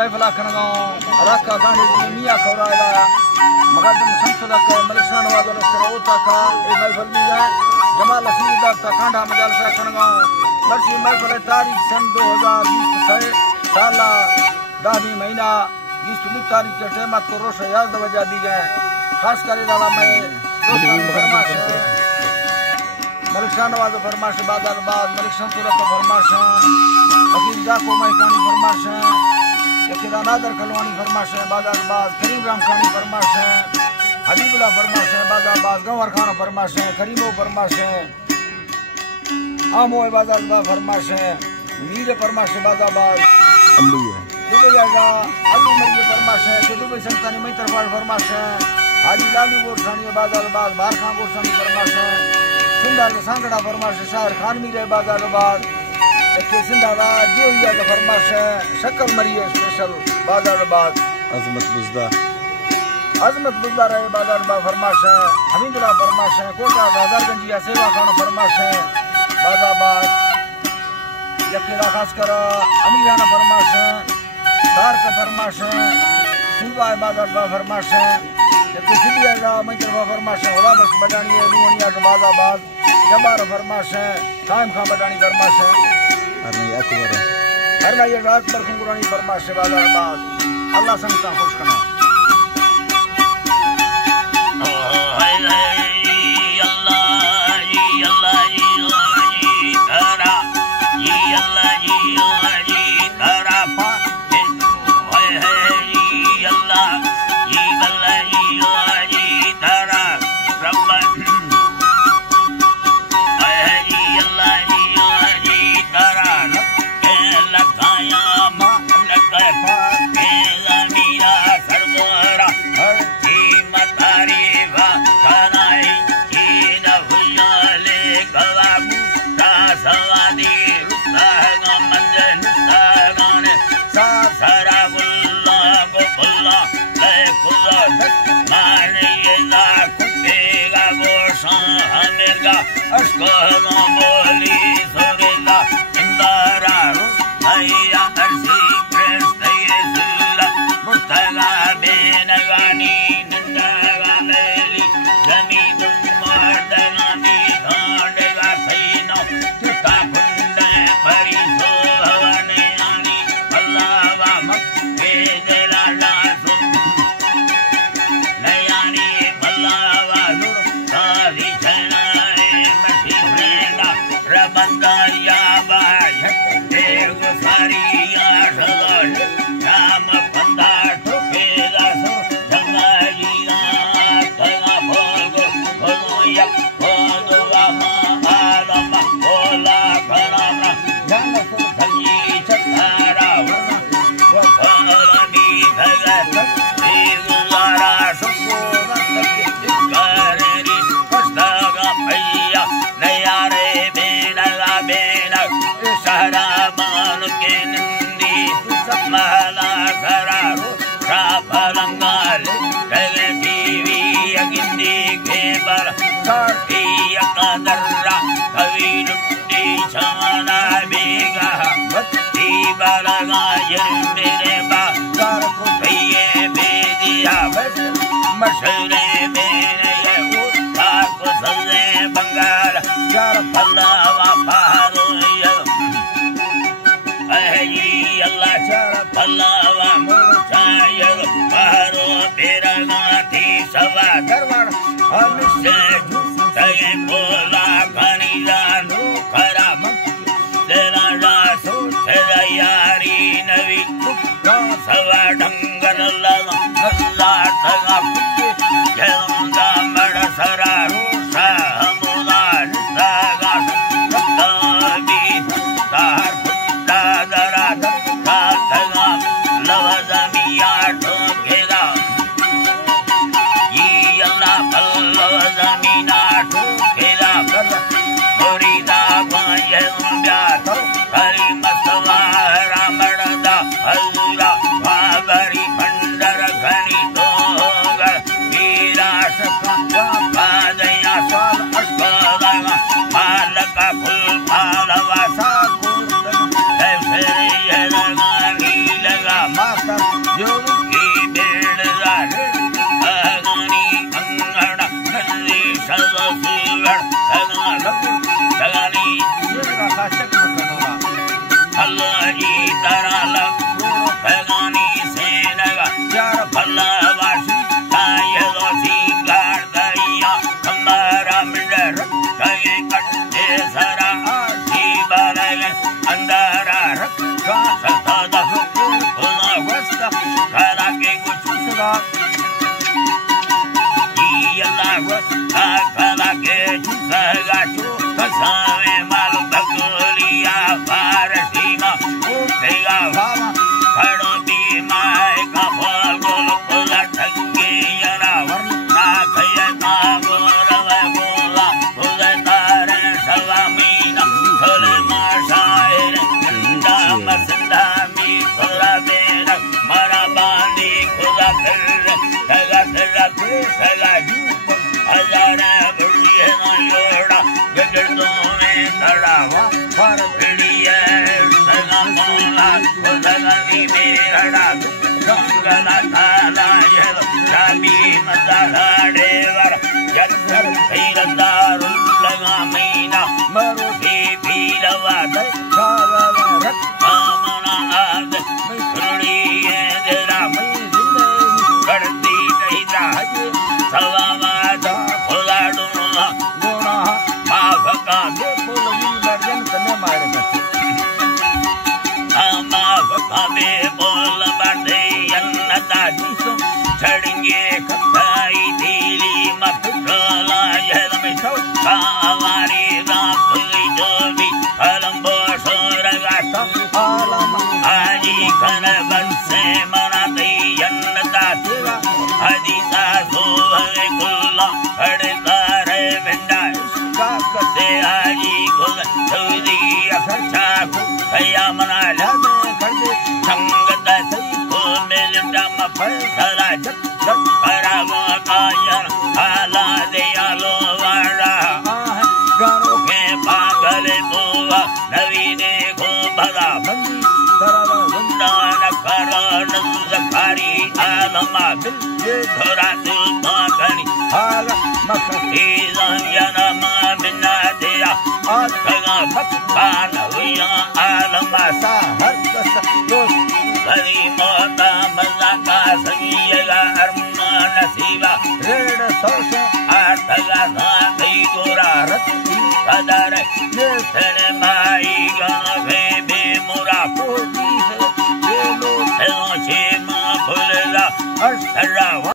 महफिल कनगांव राका गांधी मियां खौराया मकदम शमसुलक मलिकशान वादल सरोता का ए महफिल भी है जमाल हसीद का कांडा मजलसा कनगांव बरसी महफिल तारीख सन 2020 साल 10वीं महीना 20 तारीख के टेमत को रोश याद वजह दी गए खास कर इदाला में फरमाश मलिकशान वाद फरमाश बाजार बाद मलिकशान सूरत फरमाश वकील जाको महकानी फरमाश यकीदा नादर खलवानी फरमाश बाजार बाद करीम राम खानी फरमाश हबीबुल्ला फरमाश बाजार बाद गंवर खान फरमाश करीमो फरमाश आमो बाजार बाद फरमाश मीर फरमाश बाजार बाद अल्लू है दुबई आगा अल्लू मरी फरमाश के दुबई संतानी मई तरफ फरमाश हाजी लालू गोरसानी बाजार बाद बार खान गोरसानी फरमाश सिंधा के सांगड़ा फरमाश शायर खान मीरे बाजार बाद के सिंधा जो या का फरमाश शक्ल मरी स्पेशल बाजार बाद अजमत बुजदा रहे बाजार बाद फरमाश हमीदुल्ला फरमाश कोटा बाजारगंजिया सेवा खान फरमाश बाजार बाद यकीदा खास कर अमीराना फरमाश दार का फरमाश सुबह बाजार बाद फरमाश यकी सिबिया का मंचरवा फरमाश होला बस बडानी लुवनिया के बाजार बाद जबार फरमाश कायम खान बडानी फरमाश हर नई अकबर खुंगरानी फरमाश बाजार बाद अल्लाह संगता खुश करना रस्ता खरा के कुछ सगा खरा के सगा कसावे माल भगोलिया पारसीमा उठेगा भावा खड़ो दी माय का फल गोल फुला ठगे यरा वरना खया का गोरव गोला फुले तारे सवा मीना थोले माशायर गंदा मसला मी थोड़ा बेरा मारा बांधी खुदा फिर सगा सगा हजारा बुढ़िया योड़ा गजड़ों में खड़ा हुआ पर पिड़िया सगा मोला खुदा दी मेरा गंगला थाला ये शादी मसाला डेवर जन्नत भैरदार लगा मीना मरो भी लवा दे खावा रत कामना आद मिसड़िए जरा मैं जिंदगी बढ़ती गई हजे सवादा खुदा डूंगा गोना माफ का देखो लगी वर्जन कने मारे बच्चे माफ का बे बोल बढ़े अन्नता जिसो छड़ेंगे खताई धीरी मत चला यह में सो कावारी रात जो भी अलम बोसो रगाता आलम आजी खन बंसे मना दई अन्नता तेरा हदीसा सो है कुल्ला खड़कार बिंदा का से आजी कुल सऊदी अखचा को भैया मना ला लगे कर दे संगत सही को मिल जम फसला जट जट करावो कायन आला दे आलो वाला आहे गानो के पागल बुआ नवी देखो भला बंदी तरवा सुंदर करण जखारी आलमा दिल ये धरा सुल्ता कनी हाल मख मा बिना दिया आज खगा मक्कान हुआ आलमा सा हर दस दोस्त गली मोता मजा का सगिएगा अरमा नसीबा रेड सरसों आठगा साथी गोरा रत्ती कदर ये तेरे माई गाना भे बे मुरा कोटी है ये लो छे माँ भूलला हर्ष हरा